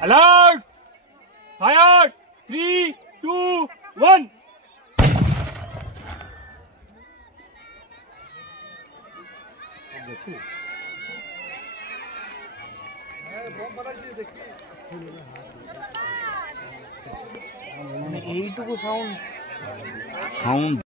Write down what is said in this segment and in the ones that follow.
Alert! Fire! 3, 2, 1. এইটুকু sound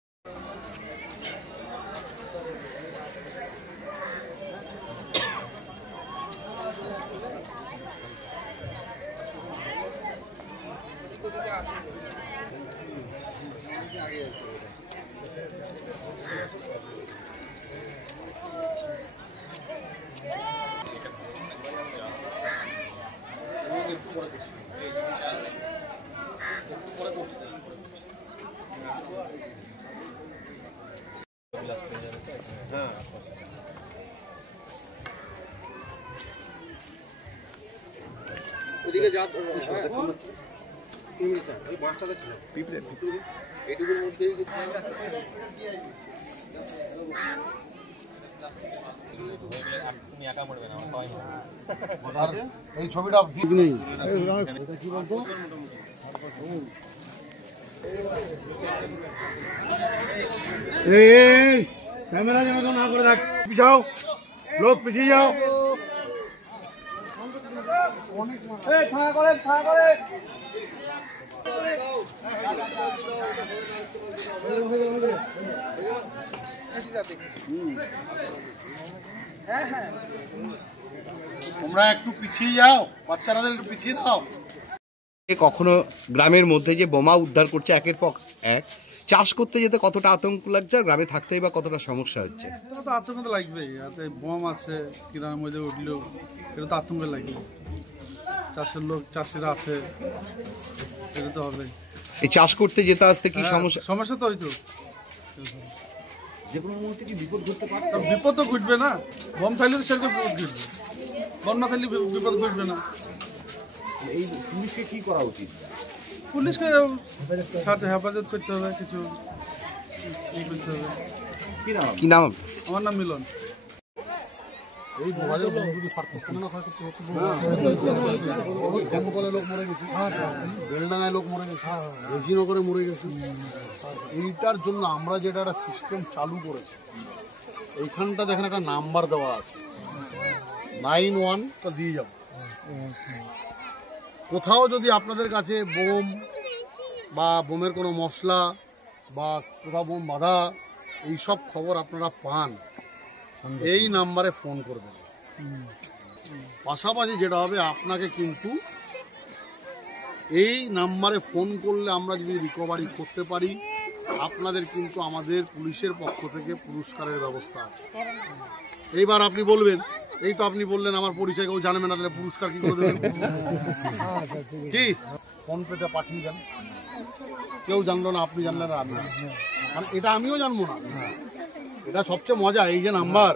ওদিকে যা ওই মাছটাতে ছিল পিঁপড়ে এইটুকুর মধ্যেই এই ছবিটা ঠিক নেই কি বলতো এই ক্যামেরা যেন না করে থাক পিছাও লোক পিছিয়ে যাও তোমরা একটু পিছিয়ে যাও বাচ্চাদের একটু পিছিয়ে দাও কখনো গ্রামের মধ্যে যে বোমা উদ্ধার করছে একের পর এক চাষ করতে যেতে কতটা আতঙ্ক লাগছে আর গ্রামে থাকতেই বা কতটা সমস্যা হচ্ছে তো আতঙ্ক তো লাগবেই বোম আছে গ্রামের মধ্যে উঠলেও এটা তো আতঙ্ক লাগবে চাষের লোক চাষিরা আছে এটা তো হবে এই চাষ করতে যেতে আসতে কি সমস্যা সমস্যা তো হয়তো যে কোনো মুহূর্তে কি বিপদ ঘটতে পারে বিপদ তো ঘটবে না বোম থাকলে তো সেরকম বিপদ ঘটবে বোম না থাকলে বিপদ ঘটবে না এই পুলিশকে কি করা উচিত পুলিশকে সাথে হেফাজত করতে হবে কিছু ই করতে হবে কি নাম আমার নাম মিলন লোক মরে গেছে বেলডাঙ্গায় লোক মরে গেছে রেজিনগরে মরে গেছে এইটার জন্য আমরা যেটা একটা সিস্টেম চালু করেছি এইখানটা দেখেন একটা নাম্বার দেওয়া আছে 91টা দিয়ে যাব কোথাও যদি আপনাদের কাছে বোম বা বোমের কোনো মশলা বা কোথাও বোম বাঁধা এইসব খবর আপনারা পান এই নাম্বারে ফোন করবেন পাশাপাশি যেটা হবে আপনাকে কিন্তু এই নাম্বারে ফোন করলে আমরা যদি রিকভারি করতে পারি আপনাদের কিন্তু আমাদের পুলিশের পক্ষ থেকে পুরস্কারের ব্যবস্থা আছে এইবার আপনি বলবেন এই তো আপনি বললেন আমার পরিচয় কেউ জানবে না তাহলে পুরস্কার কি করে দেবেন কি ফোন পেতে পাঠিয়ে দেন কেউ জানলো না আপনি জানলেন না আমি কারণ এটা আমিও জানবো না এটা সবচেয়ে মজা এই যে নাম্বার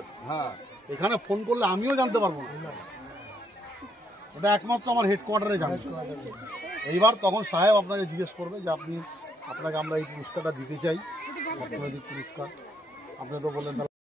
এখানে ফোন করলে আমিও জানতে পারবো না এটা একমাত্র আমার হেডকোয়ার্টারে জানবে এইবার তখন সাহেব আপনাকে জিজ্ঞেস করবে যে আপনাকে আমরা এই পুরস্কারটা দিতে চাই পুরস্কার আপনি তো বললেন